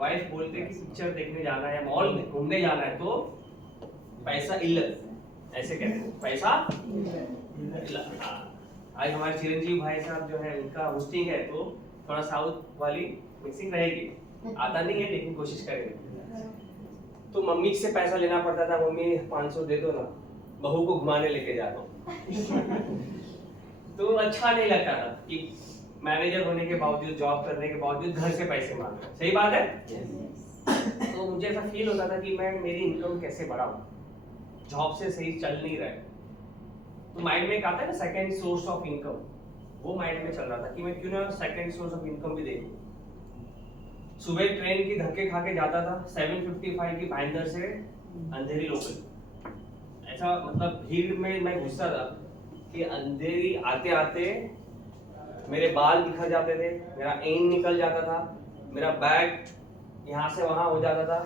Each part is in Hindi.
वाइफ बोलते कि पिक्चर देखने जाना है, मॉल घूमने जाना है, तो पैसा इल्लत, ऐसे कहते हैं, पैसा इल्लत। हाँ, आज हमारे चिरंजीव भाई साहब जो है उनका होस्टिंग है, तो थोड़ा साउथ वाली मिक्सिंग रहेगी, आता नहीं है लेकिन कोशिश करेंगे। तो मम्मी से पैसा लेना पड़ता था, मम्मी 500 दे दो ना, बहू को घुमाने लेके जाता हूँ। तो अच्छा नहीं लगता था कि मैनेजर होने के बावजूद, जॉब करने के बावजूद घर से पैसे मांग रहे, सही बात है। तो मुझे ऐसा फील होता था कि मैं मेरी इनकम कैसे बढ़ाऊं, जॉब से सही चल नहीं रहा है। तो माइंड में एक आता है ना सेकंड सोर्स ऑफ इनकम, वो माइंड में चल रहा था कि मैं क्यों ना सेकंड सोर्स ऑफ इनकम भी देखूं। सुबह ट्रेन की धक्के खा के जाता था 7:55 की भाईंदर से अंधेरी लोकल। ऐसा मतलब भीड़ में मैं घुसता था कि अंधेरी आते आते मेरे बाल दिखा जाते थे, मेरा एन निकल जाता था, मेरा बैग यहाँ से वहां हो जाता था,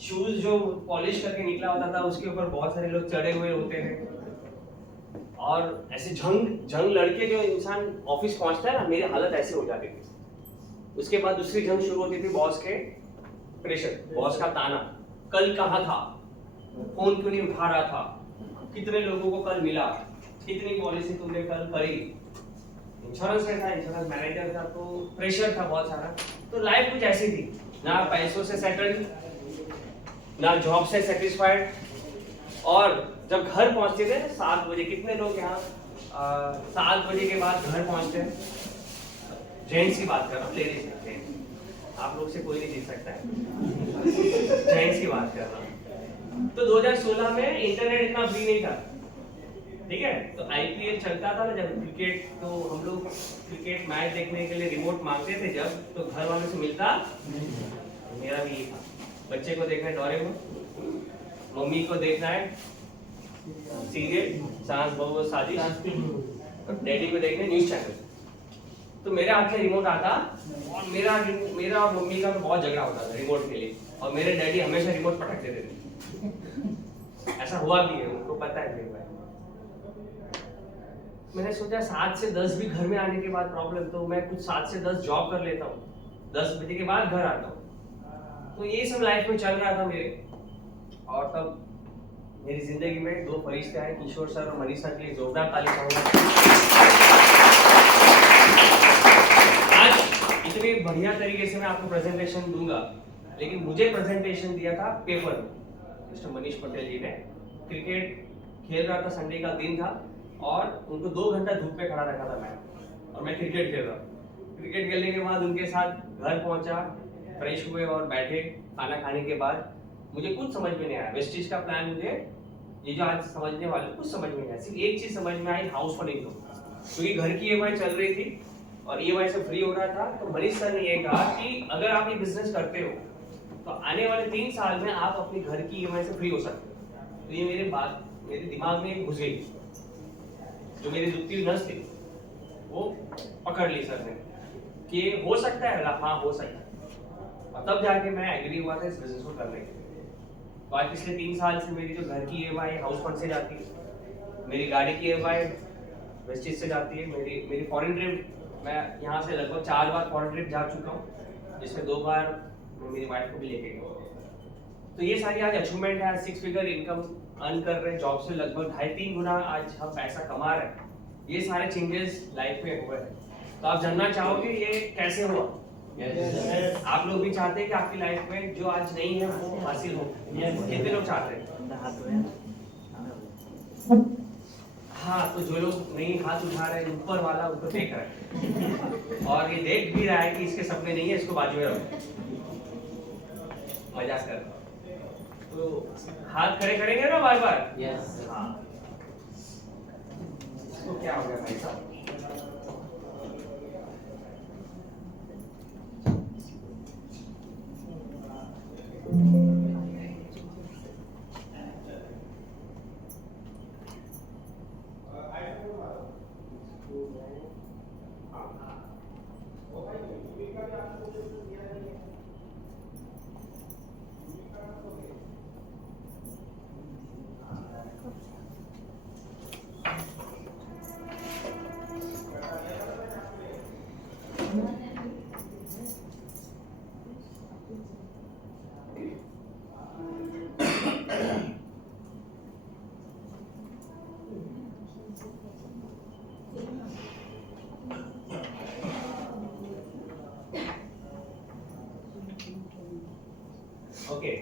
शूज जो पॉलिश करके निकला होता था उसके ऊपर बहुत सारे लोग चढ़े हुए होते थे, और ऐसे झंग लड़के जो इंसान ऑफिस पहुंचता है ना, मेरी हालत ऐसे हो जाती थी। उसके बाद दूसरी जंग शुरू होती थी, बॉस के प्रेशर, बॉस का ताना, कल कहाँ था, फोन क्यों नहीं उठा रहा था, कितने लोगों को कल मिला, कितनी पॉलिसी तुमने कल करी। इंश्योरेंस में था, इंश्योरेंस मैनेजर था, तो प्रेशर था बहुत सारा। तो लाइफ कुछ ऐसी थी, ना पैसों से सेटल्ड, ना जॉब से सेटिस्फाइड। और जब घर पहुंचते थे 7 बजे, कितने लोग यहाँ 7 बजे के बाद घर पहुंचते हैं, जेंट्स की बात कर रहा हूँ, लेडीज नहीं, आप लोग से कोई नहीं जीत सकता है, जेंट्स की बात कर रहा हूँ। तो 2016 में इंटरनेट इतना फ्री नहीं था, ठीक है। तो आईपीएल चलता था ना जब, क्रिकेट, तो हम लोग क्रिकेट मैच देखने के लिए रिमोट मांगते थे जब, तो घर वालों से मिलता, मेरा भी ये था। बच्चे को देखना है डोरेमोन, मम्मी को देखना है सीरियल सास बहू साजिश, और डैडी को देखना है न्यूज चैनल। तो मेरे हाथ में रिमोट आता, और मेरा और मम्मी का बहुत झगड़ा होता था रिमोट के लिए, और मेरे डैडी हमेशा रिमोट पटक देते थे। ऐसा हुआ भी है, उनको पता है मेरे भाई। मैंने सोचा 7 से 10 भी घर में आने के बाद प्रॉब्लम, तो मैं कुछ 7 से 10 जॉब कर लेता हूँ, 10 बजे के बाद घर आता हूँ। तो ये सब लाइफ में चल रहा था मेरे। और तब मेरी जिंदगी में 2 फरिश्ते आए, किशोर सर और मनीष सर के लिए जोरदार ताली चाहूंगा। आज इतनी बढ़िया तरीके से मैं आपको प्रेजेंटेशन दूंगा, लेकिन मुझे प्रेजेंटेशन दिया था पेपर मिस्टर मनीष पटेल जी ने। क्रिकेट खेल रहा था, संडे का दिन था, और उनको 2 घंटा धूप पे खड़ा रखा था मैं, और मैं क्रिकेट खेल रहा हूँ। क्रिकेट खेलने के बाद उनके साथ घर पहुंचा, फ्रेश हुए और बैठे। खाना खाने के बाद मुझे कुछ समझ में नहीं आया वेस्टिज का प्लान, मुझे ये जो आज समझने वाले कुछ समझ में नहीं आया। सिर्फ एक चीज समझ में आई, हाउस फंडिंग, क्योंकि घर की ईएमआई चल रही थी और ईएमआई से फ्री हो रहा था। तो मनीष सर ने ये कहा कि अगर आप ये बिजनेस करते हो तो आने वाले 3 साल में आप अपने घर की ईएमआई से फ्री हो सकते हो। तो ये मेरे दिमाग में घुस गई, जो मेरी दुखती नस थी वो पकड़ ली सर ने कि हो सकता है। हाँ हो सकता है, और तब जाके मैं एग्री हुआ था इस बिजनेस को करने के लिए। तो आज पिछले 3 साल से मेरी जो घर की ईएमआई हाउस फंड से जाती है, मेरी गाड़ी की ईएमआई वेस्टिज से जाती है, मेरी फॉरेन ट्रिप, मैं यहाँ से लगभग 4 बार फॉरेन ट्रिप जा चुका हूँ, जिसमें 2 बार मैं मेरी वाइफ को भी लेके गया। तो ये सारी आज अचीवमेंट है। 6 फिगर इनकम अर्न कर रहे हैं, जॉब से लगभग 2.5-3 गुना आज हम पैसा कमा रहे हैं। ये सारे चेंजेस लाइफ में हुए हैं। तो आप जानना चाहोगे ये कैसे हुआ? Yes. आप लोग भी चाहते हैं कि आपकी लाइफ में जो आज नहीं है वो हासिल हो? कितने लोग चाहते हैं? हाँ, तो जो लोग नहीं हाथ उठा रहे हैं, ऊपर वाला उनको देख रहा है और ये देख भी रहा है कि इसके सपने नहीं है, इसको बाजू में रखो, मजाक कर। तो हाथ खड़े करेंगे ना बार बार? यस। हाँ, इसको क्या हो गया भाई साहब? ओके,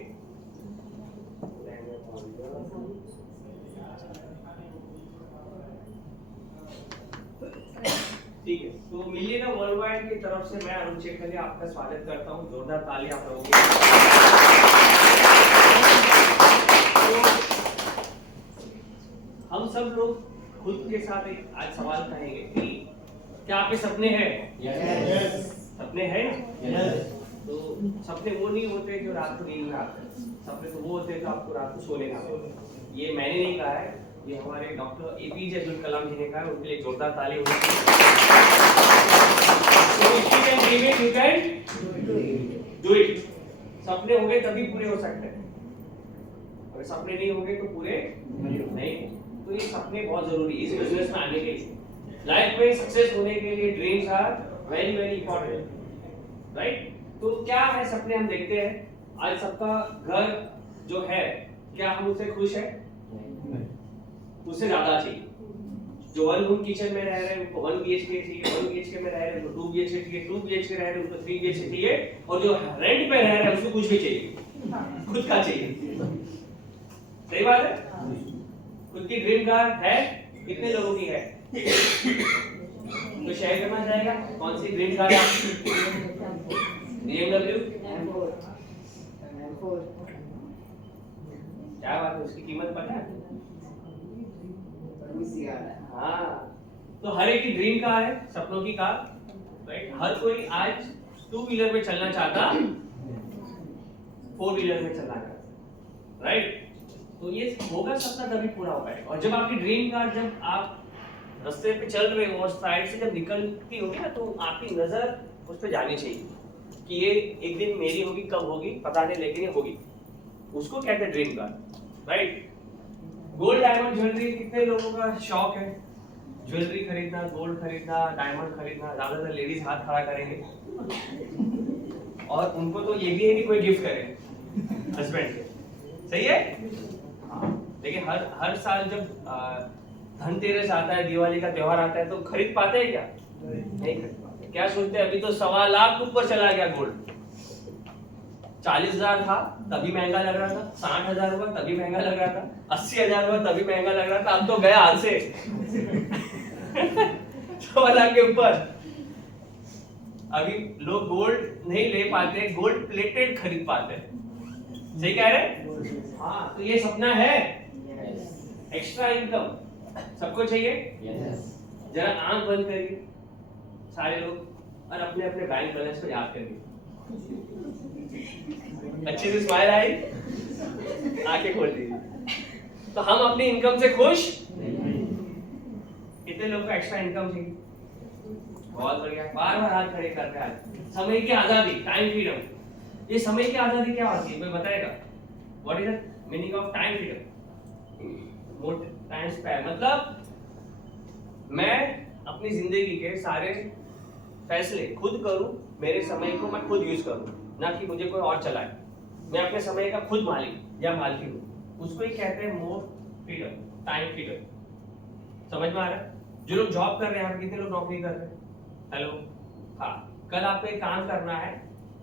ठीक है। तो मिलियन वर्ल्ड वाइड की तरफ से मैं अरुण शेखर आपका स्वागत करता हूँ। जोरदार ताली आप लोगों के। तो हम सब लोग खुद के साथ एक आज सवाल करेंगे कि क्या आपके सपने हैं? Yes. सपने हैं ना? Yes. तो सपने वो नहीं होते जो रात को नींद में आते हैं, सपने तो वो होते हैं जो आपको रात को सोने का आते हैं। ये मैंने नहीं कहा है, ये हमारे डॉक्टर एपीजे अब्दुल कलाम जी ने कहा है। उनके लिए जोरदार ताली होनी चाहिए। सपने होंगे तभी पूरे हो सकते हैं, अगर सपने नहीं होंगे तो पूरे नहीं। तो ये सपने बहुत जरूरी है इस बिजनेस में आने के लिए। लाइफ में सक्सेस होने के लिए dreams are very very important, right? तो क्या है सपने, हम देखते हैं। आज सबका घर जो है, क्या हम उससे खुश है? उससे ज्यादा चाहिए। जो 1 रूम किचन में रह रहे हैं उनको 1 BHK चाहिए, 1 BHK में रह रहे हैं उनको 2 BHK चाहिए, 2 BHK रह रहे हैं उनको 3 BHK चाहिए, और जो रेंट पे रह रहे हैं उसको कुछ भी चाहिए, खुद का चाहिए। सही बात है? खुद की ड्रीम कार है? कितने लोगों की है? तो शेयर करना चाहेगा? कौन सी ड्रीम कार है आपकी? BMW? क्या बात है, उसकी कीमत पता है? हाँ, तो हर एक की ड्रीम कार है, सपनों की कार, राइट? हर कोई आज 2 व्हीलर में चलना चाहता, 4 व्हीलर में चलना चाहता, राइट? तो ये होगा सपना तभी पूरा हो पाएगा। और जब आपकी ड्रीम कार, जब आप रास्ते पे चल रहे हो और साइड से जब निकलती होगी ना, तो आपकी नजर उस पर जानी चाहिए कि ये एक दिन मेरी होगी, कब होगी पता नहीं, लेकिन ये होगी। उसको कहते हैं dream car, right? Gold diamond jewellery कितने लोगों का शौक है? ज्वेलरी खरीदना, गोल्ड खरीदना, डायमंड खरीदना। ज्यादातर लेडीज हाथ खड़ा करेंगे, और उनको तो ये भी है कि कोई गिफ्ट करे हस्बैंड के, सही है? हाँ, लेकिन हर साल जब धनतेरस आता है, दिवाली का त्योहार आता है, तो खरीद पाते हैं क्या? नहीं खरीद पाते। क्या सोचते हैं? अभी तो 1.25 लाख ऊपर चला गया गोल्ड। 40,000 था तभी महंगा लग रहा था, 60,000 हुआ तभी महंगा लग रहा था, 80,000 हुआ तभी महंगा लग रहा था, अब तो गया हाथ से 1.25 लाख के ऊपर। अभी लोग गोल्ड नहीं ले पाते, गोल्ड प्लेटेड खरीद पाते हैं। सही कह रहे? हाँ, तो ये सपना है। एक्स्ट्रा इनकम सबको चाहिए। जरा आंख बंद करिए सारे लोग, और अपने अपने बैंक बैलेंस को याद करिए। अच्छे से स्माइल आई, आंखें खोल दीजिए। तो हम अपनी इनकम से खुश? कितने लोग को एक्स्ट्रा इनकम चाहिए? बहुत बढ़िया, बार बार हाथ खड़े करते हैं। समय की आजादी, टाइम फ्रीडम। ये समय की आजादी क्या होती है, मैं बताएगा? What is the meaning of time freedom? More time spare, मतलब मैं अपनी जिंदगी के सारे फैसले खुद करूं, मेरे समय को मैं खुद यूज करूं, ना कि मुझे कोई और चलाए। मैं अपने समय का खुद मालिक या मालकिन हूं। उसको ही कहते हैं मोर फ्रीडम, टाइम फ्रीडम। समझ में आ रहा है? जो लोग जॉब कर रहे हैं, कितने लोग नौकरी कर रहे हैं? हेलो, हाँ, कल आपको एक काम करना है,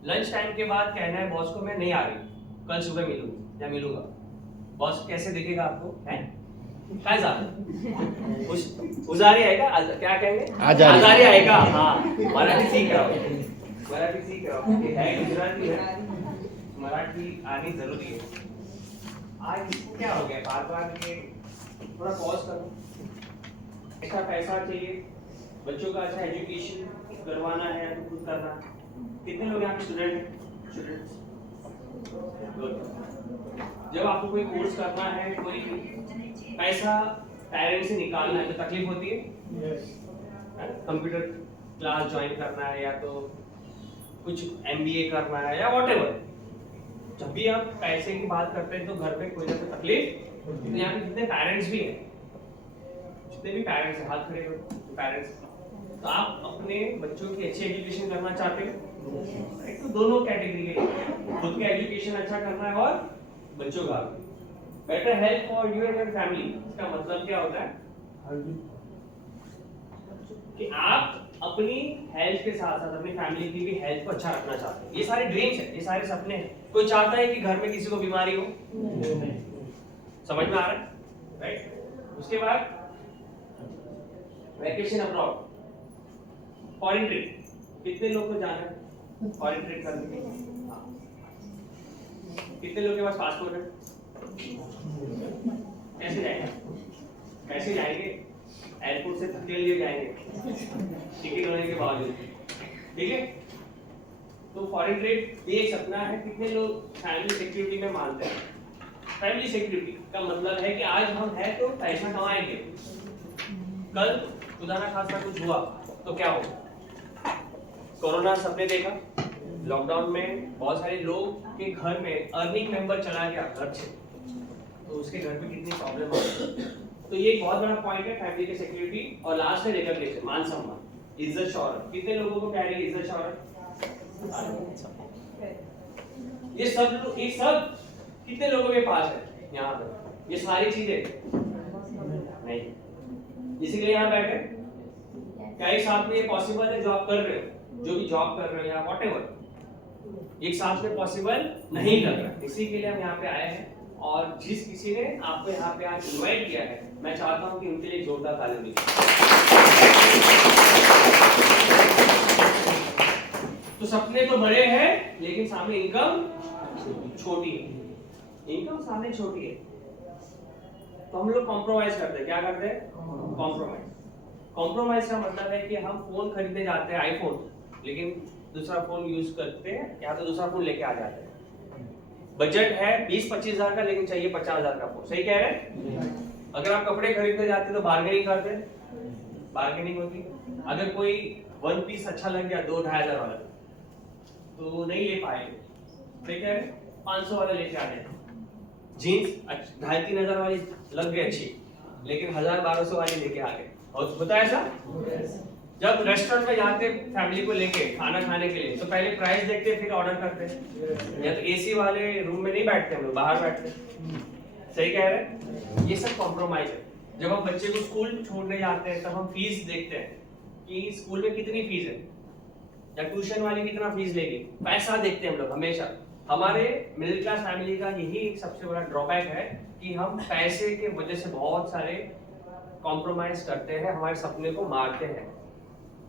लंच टाइम के बाद कहना है बॉस को मैं नहीं आ रही, कल सुबह मिलूंगी या मिलूंगा। बॉस कैसे देखेगा आपको? है उजारी आएगा, क्या कहेंगे? आजारी आएगा। हाँ, मराठी सीख रहा हूँ, मराठी सीख रहा हूँ। ये है गुजराती है, मराठी आनी जरूरी है। आज इसको क्या हो गया, बार बार ये थोड़ा पॉज करो। एक्स्ट्रा पैसा चाहिए, बच्चों का अच्छा एजुकेशन करवाना है या तो खुद करना। कितने लोग यहाँ पे स्टूडेंट हैं? स्टूडेंट्स, जब आपको कोई कोर्स करना है, कोई पैसा पेरेंट्स से निकालना है तो तकलीफ होती है। कंप्यूटर क्लास ज्वाइन करना है या तो कुछ MBA करना है या व्हाटएवर। जब भी आप पैसे की बात करते हैं तो घर पे कोई ना कोई तकलीफ। तो यहाँ पे जितने पेरेंट्स भी हैं, जितने भी पेरेंट्स हैं, हाथ खड़े करो पेरेंट्स। तो आप अपने बच्चों की अच्छी एजुकेशन करना चाहते हो, तो दोनों कैटेगरी के एजुकेशन अच्छा करना है और बच्चों का better health for you and your family. इसका मतलब क्या होता है कि आप अपनी हेल्थ के साथ साथ अपनी फैमिली की भी हेल्थ को अच्छा रखना चाहते हैं। ये सारे ड्रीम्स हैं, ये सारे सपने हैं। कोई चाहता है कि घर में किसी को बीमारी हो? समझ में आ रहा है? राइट। उसके बाद वैकेशन अब्रॉड, फॉरेन ट्रिप। कितने लोग को जाना है फॉरेन ट्रिप करने के लिए? कितने लोगों के पास पासपोर्ट है? कैसे जाएंगे? कैसे जाएंगे? एयरपोर्ट से धक्के लिए जाएंगे टिकट होने के बावजूद। ठीक है, तो फॉरेन ट्रिप भी एक सपना है। कितने लोग फैमिली सिक्योरिटी में मानते हैं? फैमिली सिक्योरिटी का मतलब है कि आज हम हैं तो पैसा कमाएंगे, कल खुदा ना खासा कुछ हुआ तो क्या होगा? कोरोना सबने देखा, लॉकडाउन में बहुत सारे लोग के घर में अर्निंग मेंबर चला गया घर से, तो उसके घर में कितनी प्रॉब्लम हो। तो ये एक बहुत बड़ा पॉइंट है फैमिली की सिक्योरिटी। और लास्ट है रिकॉग्निशन, मान सम्मान, इज्जत शौहरत। कितने लोगों को प्यारी इज्जत शौहरत? ये सब कितने लोगों के पास है यहाँ पर? ये सारी चीजें नहीं, इसीलिए यहाँ बैठे। क्या एक साथ में ये पॉसिबल है? जो आप कर रहे हो, जो भी जॉब कर रहे हो या व्हाटएवर, एक साथ में पॉसिबल नहीं लग रहा। इसी के लिए हम यहाँ पे आए हैं। और जिस किसी ने आपको यहाँ पे आज इनवाइट किया है, मैं चाहता हूँ कि उनके लिए जोरदार ताली दीजिए। तो सपने तो बड़े हैं लेकिन सामने इनकम छोटी है। इनकम सामने छोटी है तो हम लोग कॉम्प्रोमाइज करते हैं। क्या करते हैं? कॉम्प्रोमाइज। कॉम्प्रोमाइज का मतलब है कि हम फोन खरीदने जाते हैं आईफोन, लेकिन दूसरा फोन यूज करते हैं या तो दूसरा फोन लेके आ जाते हैं। बजट है 20-25 हजार का, लेकिन चाहिए 50 हजार का फोन। सही कह रहे हैं? अगर आप कपड़े खरीदने जाते हैं तो बार्गेनिंग करते हैं, बार्गेनिंग होती है। अगर कोई वन पीस अच्छा लग गया 2-2.5 हजार वाला तो नहीं ले पाएंगे। सही कह रहे हैं? 500 वाला लेके आ जाए। जीन्स 2,500-3 हजार वाली लग गई अच्छी, लेकिन 1000-1200 वाली लेके आ गए। और होता है ऐसा? जब रेस्टोरेंट में जाते फैमिली को लेके खाना खाने के लिए तो पहले प्राइस देखते फिर ऑर्डर करते हैं। या तो एसी वाले रूम में नहीं बैठते हम लोग, बाहर बैठते। सही कह रहे हैं? ये सब कॉम्प्रोमाइज है। जब हम बच्चे को स्कूल छोड़ने जाते हैं तब हम फीस देखते हैं कि स्कूल में कितनी फीस है या ट्यूशन वाली कितना फीस लेगी। पैसा देखते हैं हम लोग हमेशा। हमारे मिडिल क्लास फैमिली का यही एक सबसे बड़ा ड्रॉबैक है कि हम पैसे के वजह से बहुत सारे कॉम्प्रोमाइज करते हैं, हमारे सपने को मारते हैं।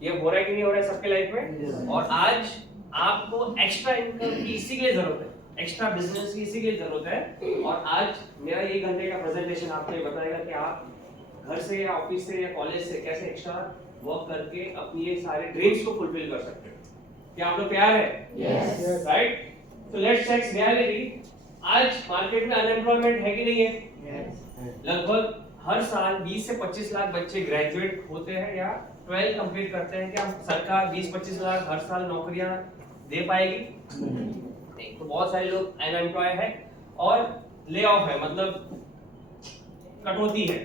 ये हो रहा है कि नहीं हो रहा है सबके लाइफ में? और आज आपको एक्स्ट्रा इनकम की इसी के लिए जरूरत है, एक्स्ट्रा बिजनेस की इसी के लिए जरूरत है। और आज मेरा 1 घंटे का प्रेजेंटेशन आपको ये बताएगा कि आप घर से या ऑफिस से या कॉलेज से कैसे एक्स्ट्रा वर्क करके अपनी ये सारे ड्रीम्स को फुलफिल कर सकते हो। क्या आप लोग तैयार है? यस। राइट, तो लेट्स चेक रियलिटी। आज मार्केट में अनएम्प्लॉयमेंट है कि नहीं है? यस। लगभग हर साल 20 से 25 लाख बच्चे ग्रेजुएट होते हैं या 12 कंप्लीट करते हैं। क्या सरकार 20-25 लाख हर साल नौकरियां दे पाएगी? नहीं। तो बहुत सारे लोग अनएम्प्लॉय है और ले ऑफ है, मतलब कटौती है।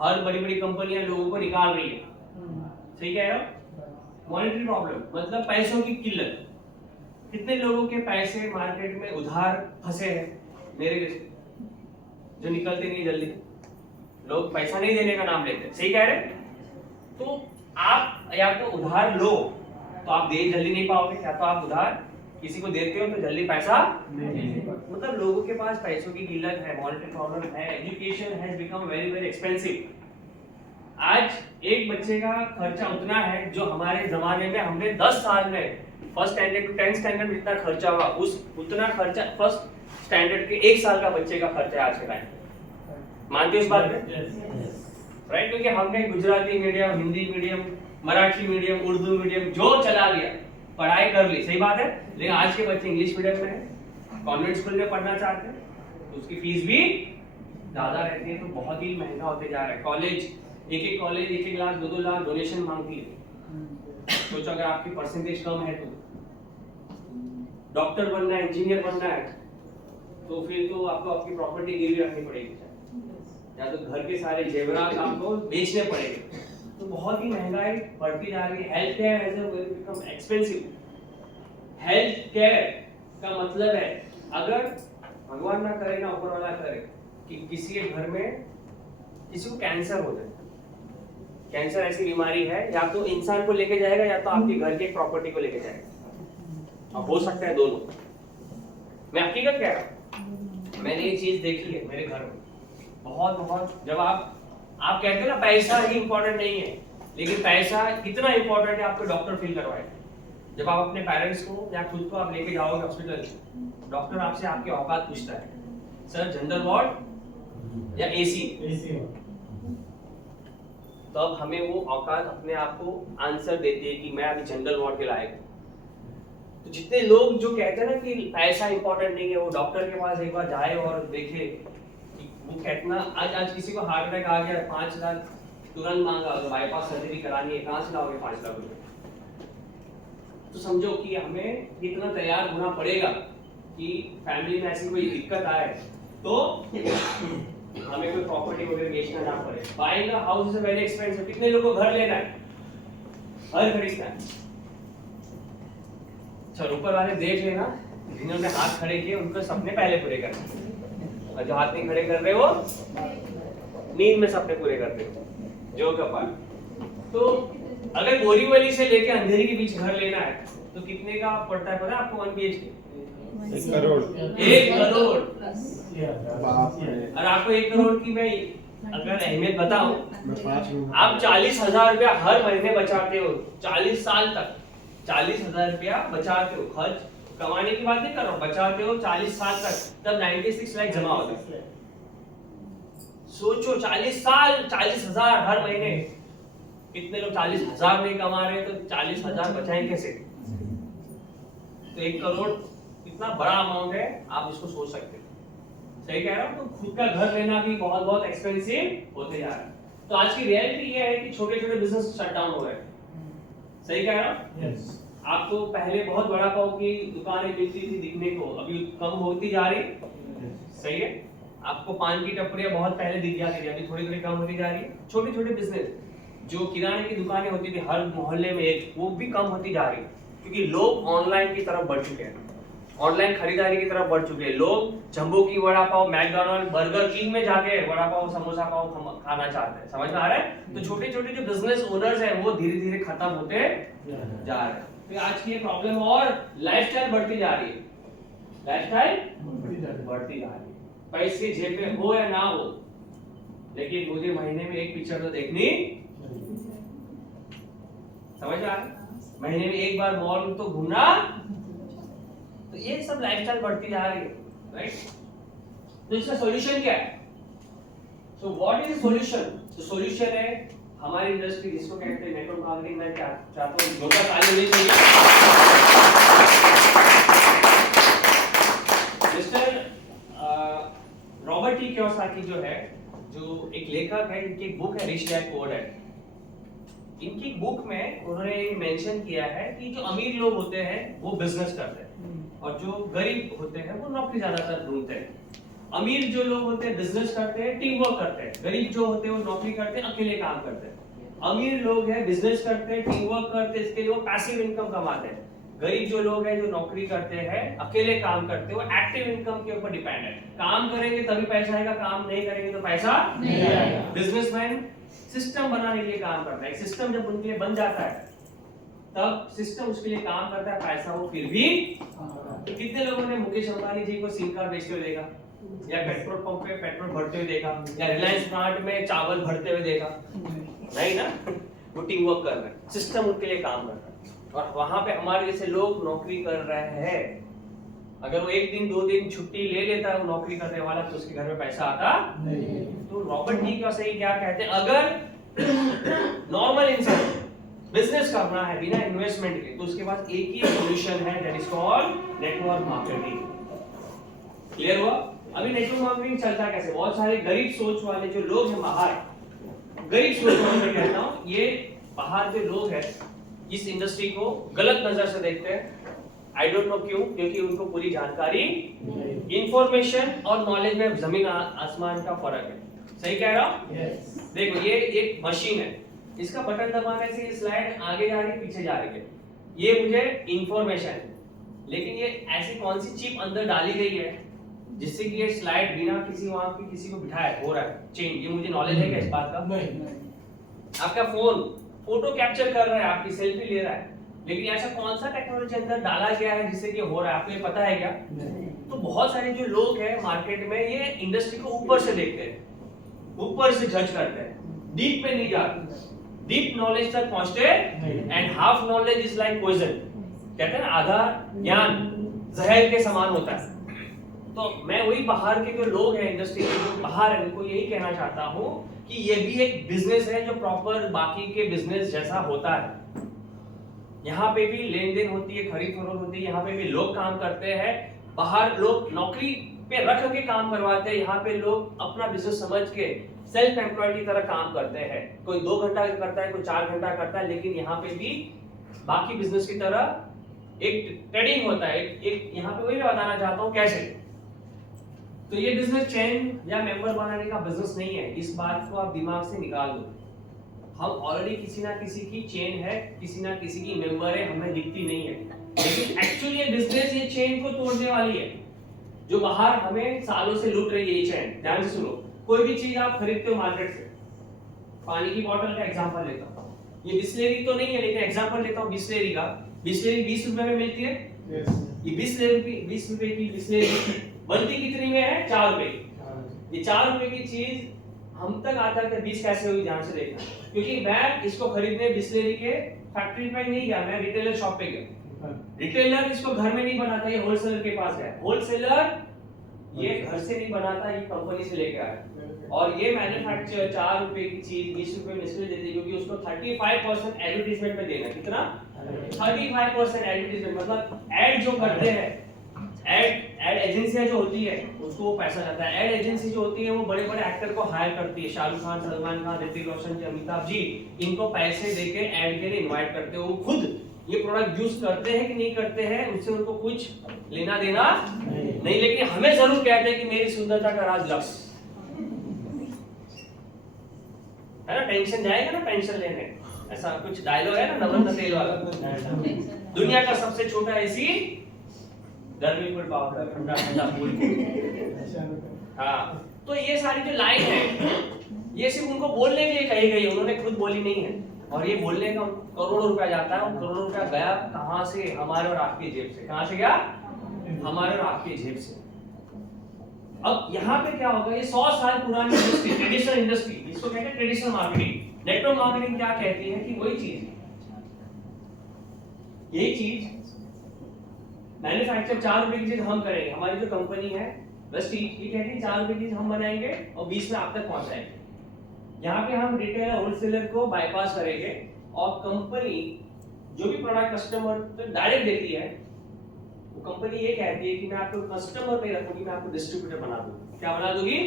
हर बड़ी बड़ी कंपनियां लोगों को निकाल रही है। ठीक है? मॉनेटरी प्रॉब्लम मतलब पैसों की किल्लत। कितने लोगों के पैसे मार्केट में उधार फंसे हैं मेरे जैसे, जो निकलते नहीं जल्दी। लोग पैसा नहीं देने का नाम लेते। सही कह रहे हैं? तो आप या तो उधार लो तो आप दे जल्दी नहीं पाओगे, या तो आप उधार किसी को देते हो तो जल्दी पैसा नहीं। मतलब लोगों के पास पैसों की किल्लत है, मॉनेटरी प्रॉब्लम है, education has become very very expensive. आज एक बच्चे का खर्चा उतना है जो हमारे जमाने में हमने 10 साल में first standard to 10th standard में जितना खर्चा हुआ उतना खर्चा फर्स्ट स्टैंडर्ड के 1 साल का बच्चे का खर्चा है आज के टाइम। मानते हो इस बात में? राइट, क्योंकि हमने Gujarati medium, Hindi medium, Marathi medium, Urdu medium जो चला लिया, पढ़ाई कर ली। सही बात है, लेकिन आज के बच्चे इंग्लिश मीडियम में है, कॉन्वेंट स्कूल में पढ़ना चाहते हैं तो उसकी फीस भी ज्यादा रहती है, तो बहुत ही महंगा होते जा रहा है। कॉलेज एक कॉलेज 1-1 लाख 2-2 लाख डोनेशन मांगती है। सोचो अगर आपकी परसेंटेज कम है तो डॉक्टर बनना है, इंजीनियर बनना है तो फिर तो आपको आपकी प्रॉपर्टी गिरवी रखनी पड़ेगी, या तो घर के सारे जेवरात आपको बेचने पड़ेंगे। तो बहुत ही महंगाई बढ़ती जा रही है। Health care has become expensive. Health care का मतलब है अगर भगवान ना करे ना ऊपर वाला करे कि किसी के घर में किसी को कैंसर हो जाए, कैंसर ऐसी बीमारी है या तो इंसान को लेके जाएगा या तो आपके घर के प्रॉपर्टी को लेके जाएगा, अब हो सकता है दोनों। मैं हकीकत कह रहा हूं, मैंने ये चीज देखी है मेरे घर में बहुत। जब आप कहते हो ना पैसा ही इंपॉर्टेंट नहीं है, लेकिन पैसा कितना इंपॉर्टेंट है आपको डॉक्टर फील करवाए। जब आप अपने पेरेंट्स को या खुद को आप लेके जाओगे हॉस्पिटल, डॉक्टर आपसे आपके औकात पूछता है, सर जनरल वार्ड या एसी, तो अब हमें वो औकात अपने आप को आंसर देती है कि मैं अभी जनरल वार्ड के लायक हूं। तो जितने लोग जो कहते हैं ना कि पैसा इंपॉर्टेंट नहीं है, वो डॉक्टर के पास एक बार जाए और देखे कि वो कहना आज किसी को हार्ट अटैक आ गया 5 लाख तुरंत मांगा, बाईपास सर्जरी करानी है, कहां से लाओगे 5 लाख रुपए? तो समझो कि हमें इतना तैयार होना पड़ेगा कि फैमिली में ऐसी कोई दिक्कत आए तो हमें कोई प्रॉपर्टी वगैरह बेचना ना पड़े। Buying a house is very expensive. कितने लोगों को घर लेना है, घर खरीदना है? चलो ऊपर वाले देख लेना, जिन्होंने हाथ खड़े किए उनको सपने पहले पूरे करना, और जो हाथ नहीं खड़े कर रहे वो नींद में सपने पूरे करते हो जो कपाल। तो अगर बोरीवली से लेके अंधेरी के बीच घर लेना है तो कितने का पड़ता है पता है आपको? 1 BHK 1 करोड़। 1 करोड़। और आपको 1 करोड़ की मैं अगर अहमियत बताऊं, आप 40,000 रुपया हर महीने बचाते हो, 40 साल तक 40,000 रुपया बचाते हो। खर्च कमाने की बात नहीं कर रहा हूं, बचाते हो 40 साल तक, तब 96 लाख जमा होता है। सोचो 40 साल 40,000 हर महीने। कितने लोग 40,000 नहीं कमा रहे तो 40,000 बचाएं कैसे? तो 1 करोड़ इतना बड़ा अमाउंट है, आप इसको सोच सकते हो। सही कह रहा हूं? तो खुद का घर लेना भी बहुत एक्सपेंसिव होते जा रहा है। तो आज की रियलिटी ये है कि छोटे बिजनेस शट डाउन हो रहे हैं। सही कह रहा हूं? यस। आपको पहले बहुत बड़ा पाव की दुकानें मिलती थी दिखने को, अभी कम होती जा रही। सही है। आपको पान की टपरियां बहुत पहले दिख जाती थी, अभी थोड़ी कम होती जा रही है। छोटे बिजनेस जो किराने की दुकानें होती थी हर मोहल्ले में एक, वो भी कम होती जा रही है, क्योंकि लोग ऑनलाइन की तरफ बढ़ चुके हैं, ऑनलाइन खरीदारी की तरफ बढ़ चुके हैं। लोग जंबो की vada pav, McDonald, burger king में जाके वड़ा पाव समोसा पाव खाना चाहते हैं। समझ में आ रहा है? तो छोटे जो बिजनेस ओनर्स हैं वो धीरे खत्म होते जा रहे हैं। तो आज की ये प्रॉब्लम और लाइफस्टाइल बढ़ती जा रही है, लाइफस्टाइल बढ़ती जा रही है। पैसे जेब में हो या ना हो, लेकिन मुझे महीने में एक पिक्चर तो देखनी, समझ में आ रहा है? महीने में एक बार मॉल तो घूमना। तो ये सब लाइफस्टाइल बढ़ती जा रही है, राइट? तो इसका सॉल्यूशन क्या है? So what is the solution? तो सॉल्यूशन है हमारी इंडस्ट्री जिसको कहते हैं नेटवर्क मार्केटिंग। मैं क्या चाहता हूं, जोरदार ताली होनी चाहिए। मिस्टर रॉबर्ट टी कियोसाकी जो है, जो एक लेखक है, इनकी एक बुक है रिच डैड पुअर डैड। इनकी बुक में उन्होंने मेंशन किया है कि जो अमीर लोग होते हैं वो बिजनेस करते हैं और जो गरीब होते हैं वो नौकरी ज्यादातर ढूंढते हैं। अमीर जो लोग होते हैं बिजनेस करते हैं, टीम वर्क करते हैं। गरीब जो होते हैं वो नौकरी करते हैं, अकेले काम करते हैं। अमीर लोग हैं बिजनेस करते हैं, टीम वर्क करते हैं, इसके लिए वो पैसिव इनकम कमाते हैं। गरीब जो लोग हैं जो नौकरी करते हैं, अकेले काम करते हैं, वो एक्टिव इनकम के ऊपर डिपेंड है। काम करेंगे तभी पैसा आएगा, काम नहीं करेंगे तो पैसा नहीं आएगा। बिजनेसमैन सिस्टम बनाने के लिए काम करता है। एक सिस्टम जब उनके लिए बन जाता है तब सिस्टम उसके लिए काम करता है, पैसा वो फिर भी। कितने लोगों ने मुकेश अंबानी जी को सिम कार्ड बेचते हुए देखा, या पेट्रोल पंप पे पेट्रोल भरते हुए देखा, या रिलायंस प्लांट में चावल भरते हुए देखा? नहीं ना। वो टीम वर्क कर रहे हैं, सिस्टम उनके लिए काम कर रहा है। और वहां पे हमारे जैसे लोग नौकरी कर रहे हैं, अगर वो 1 दिन 2 दिन छुट्टी ले लेता है वो नौकरी करने वाला, तो उसके घर में पैसा आता नहीं। तो रॉबर्ट टी कियोसाकी क्या कहते हैं, अगर नॉर्मल इंसान बिजनेस करना है बिना इन्वेस्टमेंट के, तो उसके पास एक ही सॉल्यूशन है, that is called network marketing. Clear हुआ? अभी नेटवर्क मार्केटिंग चलता कैसे? बहुत सारे गरीब सोच वाले जो लोग हैं बाहर, गरीब सोच वाले मैं कहता हूं, ये बाहर जो लोग हैं इस इंडस्ट्री को गलत नजर से देखते हैं। आई डोंट नो क्यों, क्योंकि उनको पूरी जानकारी, इंफॉर्मेशन और नॉलेज में जमीन आसमान का फर्क है। सही कह रहा हूं? yes. देखो ये एक मशीन है, इसका बटन दबाने से ये स्लाइड आगे जा रही है, पीछे जा रही है। ये मुझे इंफॉर्मेशन लेकिन ये ऐसी कौन सी चिप अंदर डाली गई है जिससे कि ये स्लाइड बिना किसी वहां पे किसी को बिठाए हो रहा है चेंज? ये मुझे नॉलेज है क्या इस बात का? नहीं। आपका फोन फोटो कैप्चर कर रहा है, आपकी सेल्फी ले रहा है, लेकिन ऐसा कौन सा टेक्नोलॉजी अंदर डाला गया है जिससे कि हो रहा है? आपको ये पता है क्या? नहीं। तो बहुत सारे जो लोग हैं मार्केट में ये इंडस्ट्री को ऊपर से देखते हैं, ऊपर से जज करते हैं, डीप में नहीं जाते, डीप नॉलेज तक पहुंचते and half knowledge is like poison. कहते हैं ना आधा ज्ञान जहर के समान होता है। तो मैं वही बाहर के जो लोग हैं इंडस्ट्री के जो बाहर है उनको यही कहना चाहता हूँ कि ये भी एक बिजनेस है जो प्रॉपर बाकी के बिजनेस जैसा होता है। यहाँ पे भी लेन देन होती है, खरीद फरोख्त होती है, यहाँ पे भी लोग काम करते हैं। बाहर लोग नौकरी पे रख के काम करवाते हैं, यहाँ पे लोग अपना बिजनेस समझ के सेल्फ एम्प्लॉयड की तरह काम करते हैं। कोई 2 घंटा करता है, कोई 4 घंटा करता है, लेकिन यहाँ पे भी बाकी बिजनेस की तरह एक ट्रेडिंग होता है। एक यहाँ पे वही मैं बताना चाहता हूँ कैसे। तो ये बिजनेस चेन या मेंबर बनाने का बिजनेस नहीं है, इस बात को आप दिमाग से निकाल दो। हम ऑलरेडी किसी ना किसी की चेन है, किसी ना किसी की मेंबर है, हमें दिखती नहीं है, लेकिन एक्चुअली ये बिजनेस ये चेन को तोड़ने वाली है जो बाहर हमें सालों से लूट रही है। ये चेन ध्यान से सुनो। कोई भी चीज आप खरीदते हो मार्केट से, पानी की बोतल का एग्जांपल लेता हूं, ये बिस्लेरी तो नहीं है लेकिन एग्जांपल लेता हूं बिस्लेरी का। बिस्लेरी 20 रुपए में मिलती है। ये 20 रुपए की बिस्लेरी बनती कितनी में है? 4 रुपए की। ये 4 रुपए की चीज हम तक आता है 20 कैसे हुई? ध्यान से देखना, क्योंकि मैं इसको खरीदने बिस्लेरी के फैक्ट्री पे नहीं गया, मैं रिटेलर शॉप पे गया। रिटेलर इसको घर में नहीं बनाता, ये होलसेलर के पास गया। होलसेलर ये घर से नहीं बनाता, ये कंपनी से लेके आया और ये मैन्युफैक्चर 4 रुपए की चीज 20 रुपए में इसलिए देती है क्योंकि उसको 35% एडवर्टाइजमेंट में देना। कितना? 35% एडवर्टाइजमेंट, मतलब ऐड जो करते हैं, ऐड एजेंसियां जो होती है उसको वो पैसा जाता है। ऐड एजेंसी जो होती है वो बड़े बड़े एक्टर को हायर करती है, शाहरुख खान, सलमान खान, ऋतिक रोशन जी, अमिताभ जी, इनको पैसे देके ऐड के लिए इनवाइट करते हैं। वो खुद ये प्रोडक्ट यूज करते हैं कि नहीं करते हैं उससे उनको कुछ लेना देना नहीं, लेकिन हमें जरूर कहते हैं कि मेरी सुंदरता का राज लक्स है ना। टेंशन जाएगा ना पेंशन लेने, ऐसा कुछ डायलॉग है ना नमन नसेल वाला। दुनिया का सबसे छोटा एसी गर्मी फुल पावर, ठंडा ठंडा फूल। हाँ, तो ये सारी जो लाइन है ये सिर्फ उनको बोलने के लिए कही गई, उन्होंने खुद बोली नहीं है। और ये बोलने का करोड़ों रुपया जाता है, और करोड़ों रुपया गया कहां से? हमारे और आपकी जेब से। कहां से गया? हमारे और आपकी जेब से। अब यहाँ पे क्या होगा? ये 100 साल पुरानी इंडस्ट्री, ट्रेडिशनल इंडस्ट्री, इसको कहते हैं ट्रेडिशनल मार्केटिंग। नेटवर्क मार्केटिंग क्या कहती है कि वही चीज, यही चीज मैन्युफैक्चर 4 रुपए की चीज हम करेंगे, हमारी जो कंपनी है बस ठीक ये कहती है 4 रुपए की चीज हम बनाएंगे और 20 में आप तक पहुंचाएंगे। यहाँ पे हम रिटेलर होलसेलर को बाईपास करेंगे और कंपनी जो भी प्रोडक्ट कस्टमर तक डायरेक्ट देती है वो कंपनी ये कहती है कि मैं आपको कस्टमर पे रखूंगी, मैं आपको डिस्ट्रीब्यूटर बना दूंगी। क्या बना दूंगी?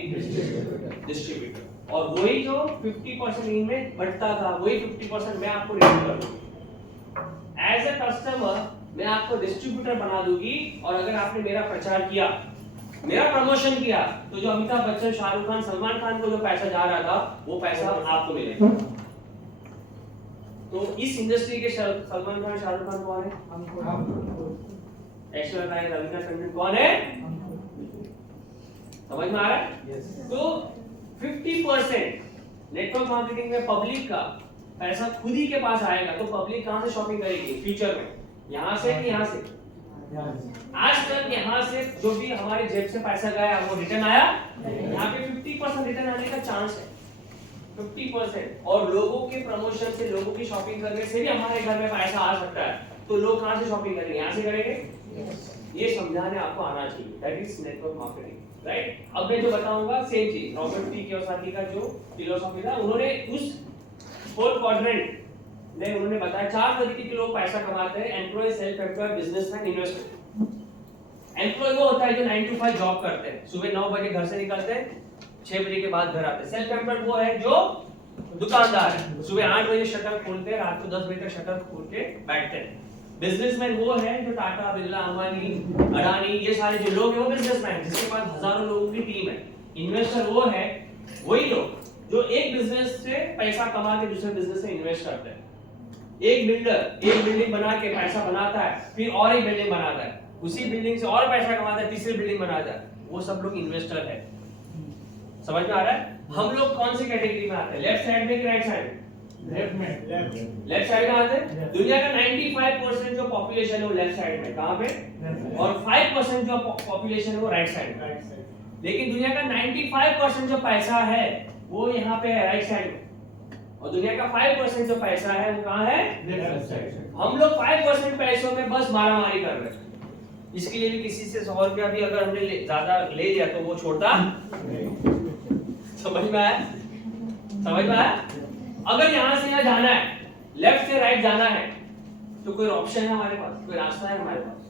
डिस्ट्रीब्यूटर। और वही जो 50% इनमें बढ़ता था वही 50% मैं आपको रिटर्न कर दूंगी। एज अ कस्टमर मैं आपको डिस्ट्रीब्यूटर बना दूंगी, और अगर आपने मेरा प्रचार किया, मेरा प्रमोशन किया, तो जो अमिताभ बच्चन, शाहरुख खान, सलमान खान को जो पैसा जा रहा था वो पैसा आपको मिलेगा। तो इस इंडस्ट्री के सलमान खान, शाहरुख खान कौन है? ऐश्वर्या राय, रवीना टंडन कौन है? समझ में आ रहा है? तो 50% नेटवर्क मार्केटिंग में पब्लिक का पैसा खुद ही के पास आएगा, तो पब्लिक कहां से शॉपिंग करेगी फ्यूचर में? यहां से कि यहां से? आज तक यहाँ से जो भी हमारे जेब से पैसा गया वो रिटर्न आया? यहाँ पे 50% रिटर्न आने का चांस है, 50%। और लोगों के प्रमोशन से, लोगों की शॉपिंग करने से भी हमारे घर में पैसा आ सकता है। तो लोग कहां से शॉपिंग करेंगे? यहाँ से करेंगे। ये समझाने आपको आना चाहिए, that is network marketing, right? अब मैं जो बताऊंगा सेम चीज, रॉबर्ट टी कियोसाकी का जो फिलोसॉफी था, उन्होंने उस 4 क्वाड्रेंट ने उन्होंने बताया 4 तरीके के लोग पैसा कमाते हैं: employ, self employ, businessman, investor. Employ वो होता है जो 9 to 5 जॉब करते हैं, सुबह 9 बजे घर से निकलते हैं, 6 बजे के बाद घर आते हैं। सेल्फ एम्प्लॉयड वो है जो दुकानदार है, सुबह 8 बजे शटर खोलते हैं, रात को 10 बजे तक शटर खोल के बैठते हैं। बिजनेसमैन वो है जो टाटा, बिरला, अंबानी, अडानी, ये सारे जो लोग हैं वो बिजनेसमैन, जिसके पास हजारों लोगों की टीम है। इन्वेस्टर वो है वही लोग जो एक बिजनेस से पैसा कमा के दूसरे बिजनेस में इन्वेस्ट करते हैं। एक बिल्डर एक बिल्डिंग बना के पैसा बनाता है, फिर और एक बिल्डिंग बनाता है, उसी बिल्डिंग से और पैसा कमाता है, तीसरी बिल्डिंग बनाता है, वो सब लोग इन्वेस्टर है। समझ में आ रहा है? हम लोग कौन सी कैटेगरी में आते हैं, लेफ्ट साइड में कि राइट साइड में? लेफ्ट साइड में आते हैं। दुनिया का 95% जो पॉपुलेशन है वो लेफ्ट साइड में, कहां पे? और 5% जो पॉपुलेशन है वो राइट साइड में। लेकिन दुनिया का 95% जो पैसा है वो यहाँ पे है, राइट साइड में, और दुनिया का 5% जो पैसा है वो कहाँ है? Left side. हम लोग 5% पैसों में बस मारामारी कर रहे हैं। इसके लिए भी किसी से 100 रुपया भी अगर हमने ज्यादा ले लिया तो वो छोड़ता। समझ में आया? समझ में आया? अगर यहाँ से यहाँ जाना है, लेफ्ट से राइट जाना है, तो कोई ऑप्शन है हमारे पास, कोई रास्ता है हमारे पास?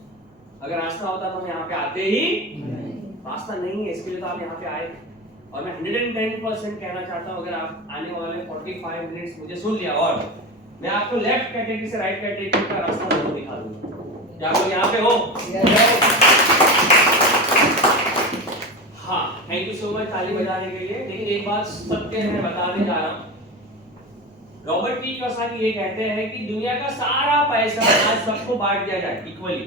अगर रास्ता होता तो हम यहाँ पे आते ही नहीं। रास्ता नहीं है, इसके लिए तो आप यहाँ पे आए। और मैं 110% कहना चाहता हूँ, अगर आप आने वाले 45 मिनट्स मुझे सुन लिया और मैं आपको लेफ्ट कैटेगरी से राइट कैटेगरी का रास्ता जरूर दिखा दूंगा। क्या आप लोग यहाँ पे हो? हाँ, थैंक यू सो मच ताली बजाने के लिए। लेकिन एक बात सत्य है, बताने जा रहा हूँ। रॉबर्ट टी कियोसाकी ये कहते हैं कि दुनिया का सारा पैसा आज सबको बांट दिया जाए इक्वली।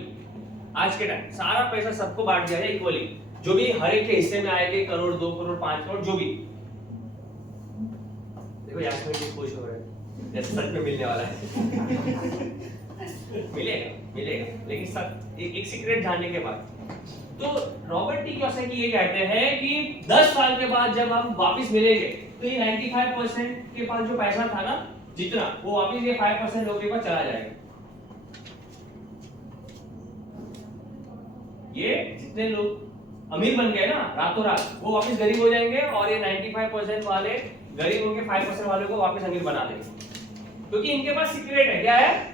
आज के टाइम सारा पैसा सबको बांट दिया जाए इक्वली, जो भी हर एक के हिस्से में आएगा, 1 करोड़ 2 करोड़ 5 करोड़ जो भी। देखो यास्मीन भी खुश हो रहे हैं, जैसे सच में मिलने वाला है। मिलेगा मिलेगा, लेकिन सब एक सीक्रेट जानने के बाद। तो रॉबर्ट टी कियोसाकी ये कहते हैं कि 10 साल के बाद जब हम वापस मिलेंगे तो ये 95% के पास जो पैसा था ना, जितना, वो वापस ये 5% लोगों के पास चला जाएगा। ये जितने लोग अमीर बन गए ना रातों रात, वो वापस गरीब हो जाएंगे, और ये 95% वाले गरीब होंगे, 5% वालों को वापस अमीर बना देंगे। क्योंकि इनके पास सीक्रेट है। क्या है?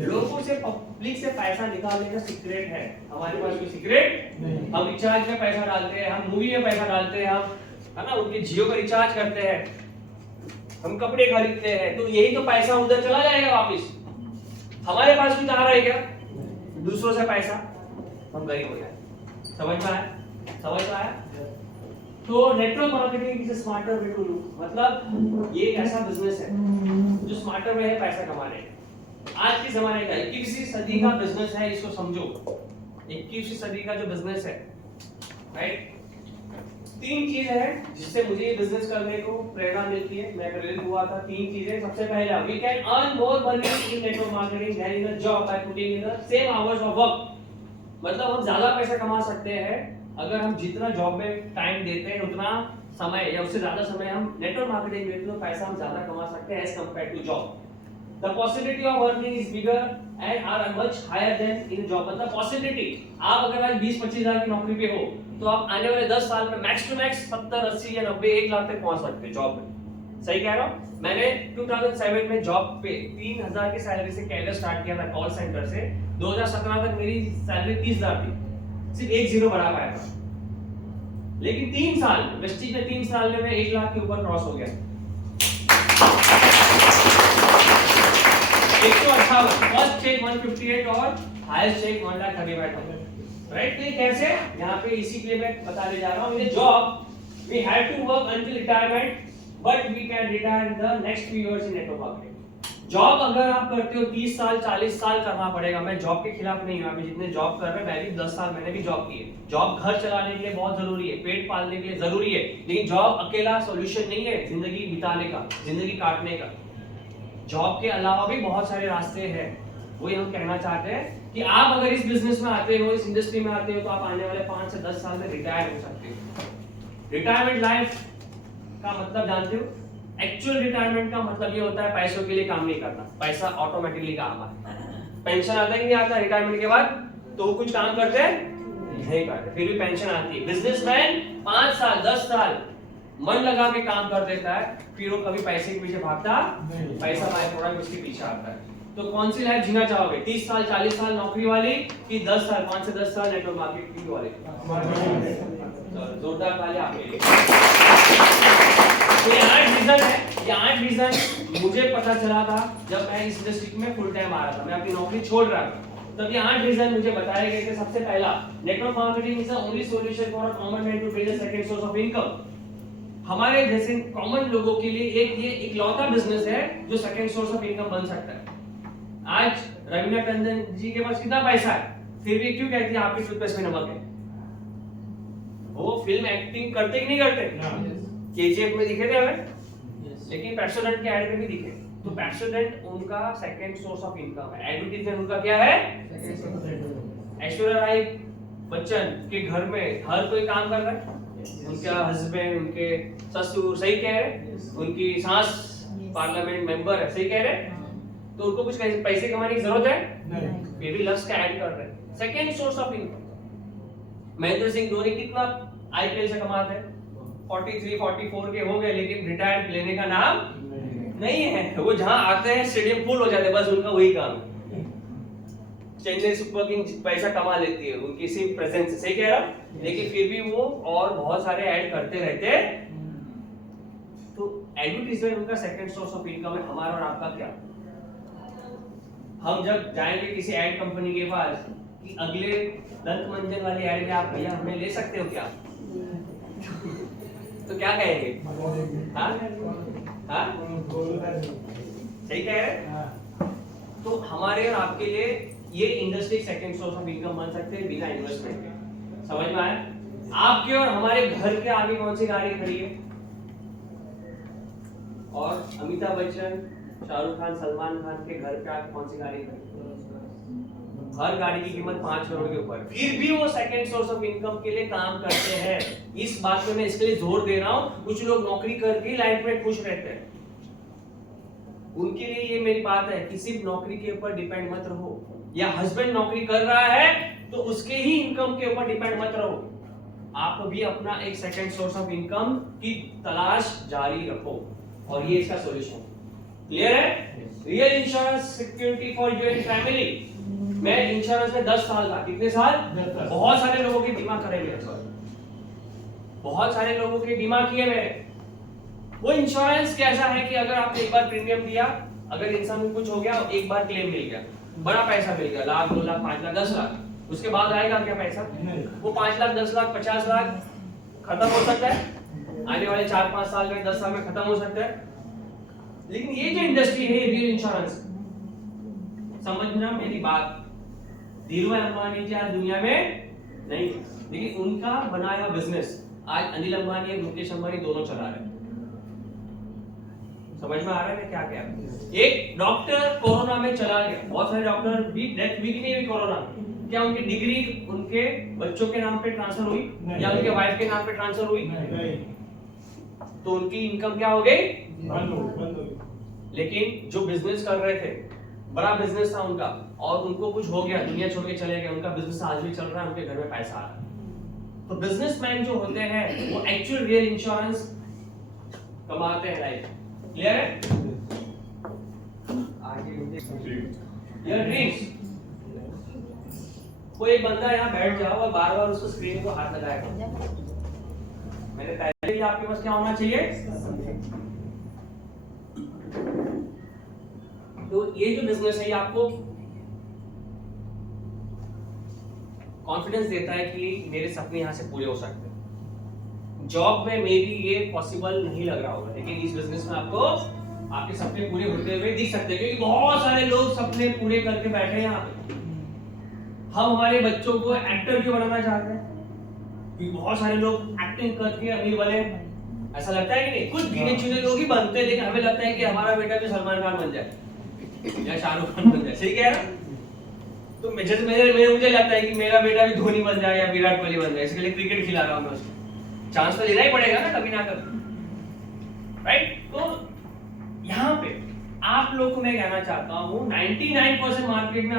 लोगों से, पब्लिक से पैसा निकालने का सीक्रेट है। हमारे पास कोई सीक्रेट नहीं। हम रिचार्ज में पैसा डालते हैं, हम मूवी में पैसा डालते हैं, हम, है ना, उनके जियो का रिचार्ज करते हैं, हम कपड़े खरीदते हैं, तो यही तो पैसा उधर चला जाएगा वापस। हमारे पास कुछ आ रहा है क्या? दूसरों से पैसा, हम गरीब हो जाए। समझ में आया? समझ में आया? तो network marketing is a smarter way to do, मतलब ये एक ऐसा बिजनेस है जो स्मार्टर वे है पैसा कमाने का। आज के जमाने का 21वीं सदी का बिजनेस है, इसको समझो। 21वीं सदी का जो बिजनेस है, राइट? 3 चीजें हैं जिससे मुझे ये बिजनेस करने को प्रेरणा मिलती है, मैं प्रेरित हुआ था। 3 चीजें। सबसे पहला, we can earn more money in network marketing than in a job by putting in the same hours of work. मतलब हम ज्यादा पैसा कमा सकते हैं अगर हम जितना जॉब में टाइम देते हैं, उतना समय या उससे ज्यादा समय हम नेटवर्क मार्केटिंग में, तो पैसा हम ज्यादा कमा सकते हैं as compared to job. The possibility of earning is bigger and are much higher than in job. मतलब possibility, आप अगर आज 20-25 हजार की नौकरी पे हो, तो आप आने वाले 10 साल में मैक्स टू मैक्स 70, 80 या 90, 1 लाख तक पहुंच सकते हैं जॉब में। सही कह रहा हूँ? मैंने 2007 में जॉब पे 3000 की सैलरी से कैरियर स्टार्ट किया था कॉल सेंटर से। 2017 तक मेरी सैलरी 30,000 थी, सिर्फ 1 जीरो बढ़ा पाया था। लेकिन 3 साल वेस्टिज में, 3 साल में मैं 1 लाख के ऊपर क्रॉस हो गया। 158, फर्स्ट चेक 158 और हाईएस्ट चेक 1,35,000, राइट? तो ये कैसे? यहाँ पे इसी के लिए मैं बताने जा रहा हूँ। In job we have to work until retirement, but we can retire in the next few years in network marketing. Job अगर आप करते हो 30 साल 40 साल करना पड़ेगा। मैं जॉब के खिलाफ नहीं हूँ, अभी जितने जॉब कर रहे हैं, मैं भी 10 साल मैंने भी जॉब की है। जॉब घर चलाने के लिए बहुत जरूरी है, पेट पालने के लिए जरूरी है, लेकिन जॉब अकेला सॉल्यूशन नहीं है जिंदगी बिताने का, जिंदगी काटने का। जॉब के अलावा भी बहुत सारे रास्ते हैं। वही हम कहना चाहते हैं कि आप अगर इस बिजनेस में आते हो, इस इंडस्ट्री में आते हो, तो आप आने वाले 5 से 10 साल में रिटायर हो सकते हो। रिटायरमेंट लाइफ का मतलब जानते हो? एक्चुअल रिटायरमेंट का मतलब ये होता है पैसों के लिए काम नहीं करना, पैसा ऑटोमेटिकली काम आता है। पेंशन आता है कि नहीं आता रिटायरमेंट के बाद? तो वो कुछ काम करते हैं नहीं करते, फिर भी पेंशन आती है। बिजनेसमैन 5 साल 10 साल मन लगा के काम कर देता है, फिर वो कभी पैसे के पीछे भागता नहीं, पैसा बाय प्रोडक्ट उसके पीछे आता है। तो कौन सी लाइफ जीना चाहोगे? 30 साल 40 साल नौकरी वाली, कि 10 साल 5 से 10 साल नेटवर्क मार्केटिंग वाली? जोरदार ताली आपके लिए। तो ये 8 रीजन है। ये 8 रीजन मुझे पता चला था जब मैं इस इंडस्ट्री में फुल टाइम आ रहा था, मैं अपनी नौकरी छोड़ रहा था, तब ये 8 रीजन मुझे बताए गए थे। सबसे पहला, network marketing is the only solution for a common man to build a second source of income. हमारे जैसे कॉमन लोगों के लिए एक ये इकलौता बिजनेस है जो सेकंड सोर्स ऑफ इनकम बन सकता है। आज रवीना टंडन जी के पास कितना पैसा है? फिर भी क्यों कहती है आपके टूथपेस्ट में नमक है? वो फिल्म एक्टिंग करते कि नहीं करते? केजीएफ में दिखे थे हमें, लेकिन पेप्सोडेंट के ऐड में भी दिखे। तो पेप्सोडेंट उनका सेकंड सोर्स ऑफ इनकम है। एडवर्टाइजमेंट उनका क्या है? ऐश्वर्या राय बच्चन के घर में हर कोई काम कर रहा है, उनका हस्बैंड, उनके ससुर, सही कह रहे, उनकी सास पार्लियामेंट मेंबर है, सही कह रहे, तो उनको कुछ पैसे कमाने की जरूरत है? फिर भी लक्ष्य का ऐड कर रहे हैं, second source of income. Mahendra Singh Dhoni कितना आईपीएल से कमाते हैं? 43 44 के हो गए, लेकिन रिटायर्ड लेने का नाम नहीं है। वो जहां आते हैं स्टेडियम फुल हो जाते हैं, बस उनका वही काम है। चेन्नई सुपर किंग्स पैसा कमा लेती है उनकी सिर्फ प्रेजेंस से, सही कह रहा हूं, लेकिन फिर भी वो और बहुत सारे ऐड करते रहते हैं। तो एडवर्टाइजमेंट उनका सेकंड सोर्स ऑफ इनकम है। हमारा और आपका क्या? हम जब जाएंगे किसी ऐड कंपनी के पास कि अगले दंत मंजन वाली ऐड में आप भैया हमें ले सकते हो क्या, तो क्या कहेंगे? हाँ हाँ, सही कह रहे। तो हमारे और आपके लिए ये industry second source of income बन सकते हैं बिना इन्वेस्टमेंट के। समझ में आया? आपके और हमारे घर के आगे कौन सी गाड़ी खड़ी है? और अमिताभ बच्चन, शाहरुख खान, सलमान खान के घर के आगे कौन सी गाड़ी खड़ी है? हर गाड़ी की कीमत 5 करोड़ के ऊपर। फिर भी वो सेकंड सोर्स ऑफ इनकम के लिए काम करते हैं। इस बात पे मैं इसके लिए जोर दे रहा हूं, कुछ लोग नौकरी करके लाइफ में खुश रहते हैं, उनके लिए ये मेरी बात है कि सिर्फ नौकरी के ऊपर डिपेंड मत रहो, या हस्बैंड नौकरी कर रहा है तो उसके ही इनकम के ऊपर डिपेंड मत रहो। आप भी अपना एक सेकंड सोर्स ऑफ इनकम की तलाश जारी रखो, और ये इसका सॉल्यूशन। क्लियर है? Real insurance security for your family. मैं इंश्योरेंस में 10 साल था। कितने साल? बहुत सारे लोगों के बीमा करे मेरे सर, बहुत सारे लोगों के बीमा किए मैंने। वो इंश्योरेंस कैसा है कि अगर आपने एक बार प्रीमियम दिया, अगर इंसान को कुछ हो गया, एक बार क्लेम मिल गया, बड़ा पैसा मिल गया, लाख 2 लाख 5 लाख 10 लाख, उसके बाद आएगा क्या पैसा? वो 5 लाख 10 लाख 50 लाख खत्म हो सकता है आने वाले 4-5 साल में, 10 साल में खत्म हो सकता है। लेकिन ये जो इंडस्ट्री है रियल इंश्योरेंस, समझना मेरी बात, धीरूभाई अंबानी जी आज दुनिया में नहीं, लेकिन उनका बनाया बिजनेस आज अनिल अंबानी और मुकेश अंबानी दोनों चला रहे हैं। समझ में आ रहा है क्या क्या? एक डॉक्टर कोरोना में चला गया, बहुत सारे डॉक्टर भी डेथ भी नहीं हुई कोरोना में। क्या उनकी डिग्री उनके बच्चों के नाम पे ट्रांसफर हुई या उनके वाइफ के नाम पे ट्रांसफर हुई? तो उनकी इनकम क्या हो गई? बंद हो गई। लेकिन जो बिजनेस कर रहे थे, बड़ा बिजनेस था उनका, और उनको कुछ हो गया, दुनिया छोड़ के चले गए, उनका बिजनेस आज भी चल रहा है, उनके घर में पैसा आ रहा है। तो बिजनेसमैन जो होते हैं वो एक्चुअल रियल इंश्योरेंस कमाते हैं लाइफ। क्लियर है? आगे योर ड्रीम्स। कोई एक बंदा यहाँ बैठ जाओ और बार बार उसको स्क्रीन को हाथ लगाएगा। मैंने पहले ही आपके पास क्या होना चाहिए? तो ये जो बिजनेस है ये आपको कॉन्फिडेंस देता है कि मेरे सपने यहाँ से पूरे हो सकते हैं। जॉब में मे बी ये पॉसिबल नहीं लग रहा होगा, लेकिन इस बिजनेस में आपको आपके सपने पूरे होते हुए दिख सकते हैं, क्योंकि बहुत सारे लोग सपने पूरे करके बैठे हैं यहाँ पे। हम हमारे बच्चों को एक्टर क्यों बनाना चाहते हैं? क्योंकि बहुत सारे लोग एक्टिंग करके अमीर बने, ऐसा लगता है कि नहीं? कुछ गिने चुने लोग ही बनते हैं, लेकिन हमें लगता है कि हमारा बेटा भी सलमान खान बन जाए या शाहरुख खान बन जाए। सही कह रहा? तो मुझे लगता है कि मेरा बेटा भी धोनी बन जाए या विराट कोहली बन जाए, इसके लिए क्रिकेट खिला रहा हूं मैं उसको। चांस तो लेना ही पड़ेगा ना कभी ना कभी, राइट? तो यहाँ पे आप लोग को मैं कहना चाहता हूँ 99% मार्केट में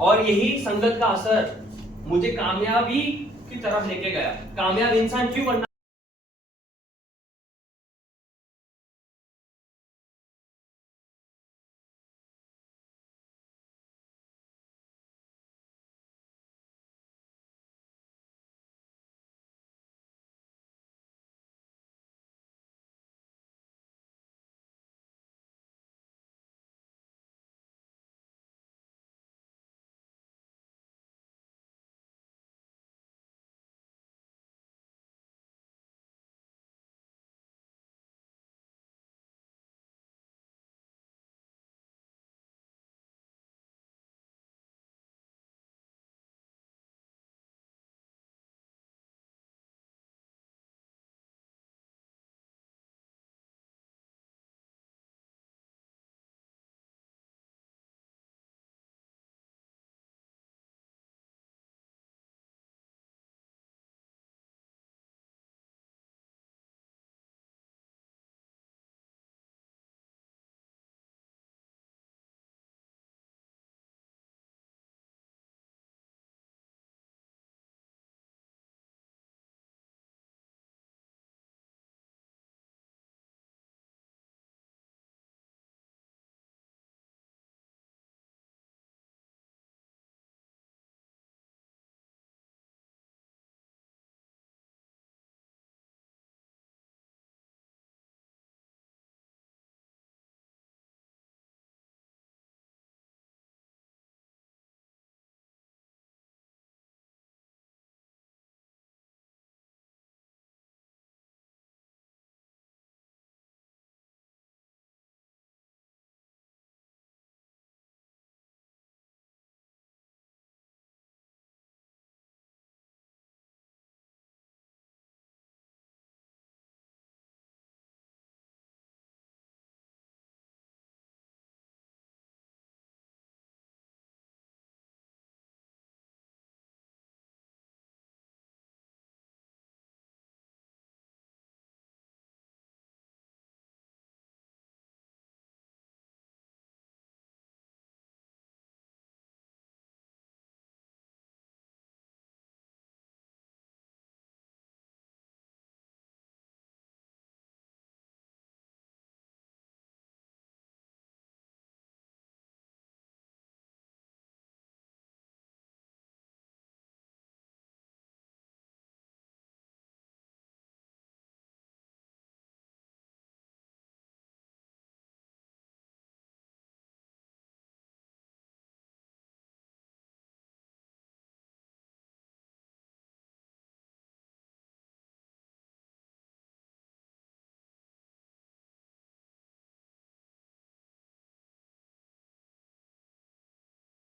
और यही संगत का असर मुझे कामयाबी की तरफ लेके गया। कामयाब इंसान क्यों बनना?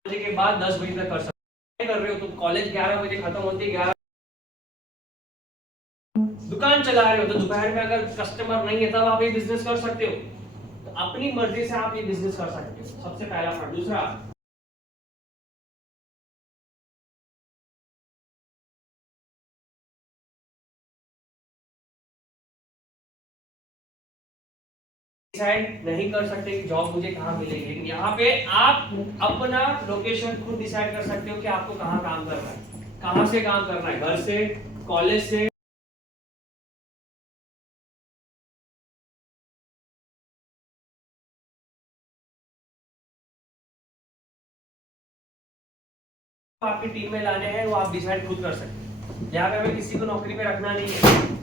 बजे के बाद 10 बजे तक कर सकते कर रहे हो तुम। कॉलेज 11 बजे खत्म होती है, 11 दुकान चला रहे हो तो दोपहर में अगर कस्टमर नहीं है तब आप ये बिजनेस कर सकते हो। तो अपनी मर्जी से आप ये बिजनेस कर सकते हो, सबसे पहला पॉइंट। दूसरा, डिसाइड नहीं कर सकते कि जॉब मुझे कहाँ मिलेगी, लेकिन यहाँ पे आप अपना लोकेशन खुद डिसाइड कर सकते हो कि आपको कहाँ काम करना है, कहाँ से काम करना है, घर से, कॉलेज से। आपकी टीम में लाने हैं वो आप डिसाइड खुद कर सकते हैं। यहाँ पे हमें किसी को नौकरी पे रखना नहीं है।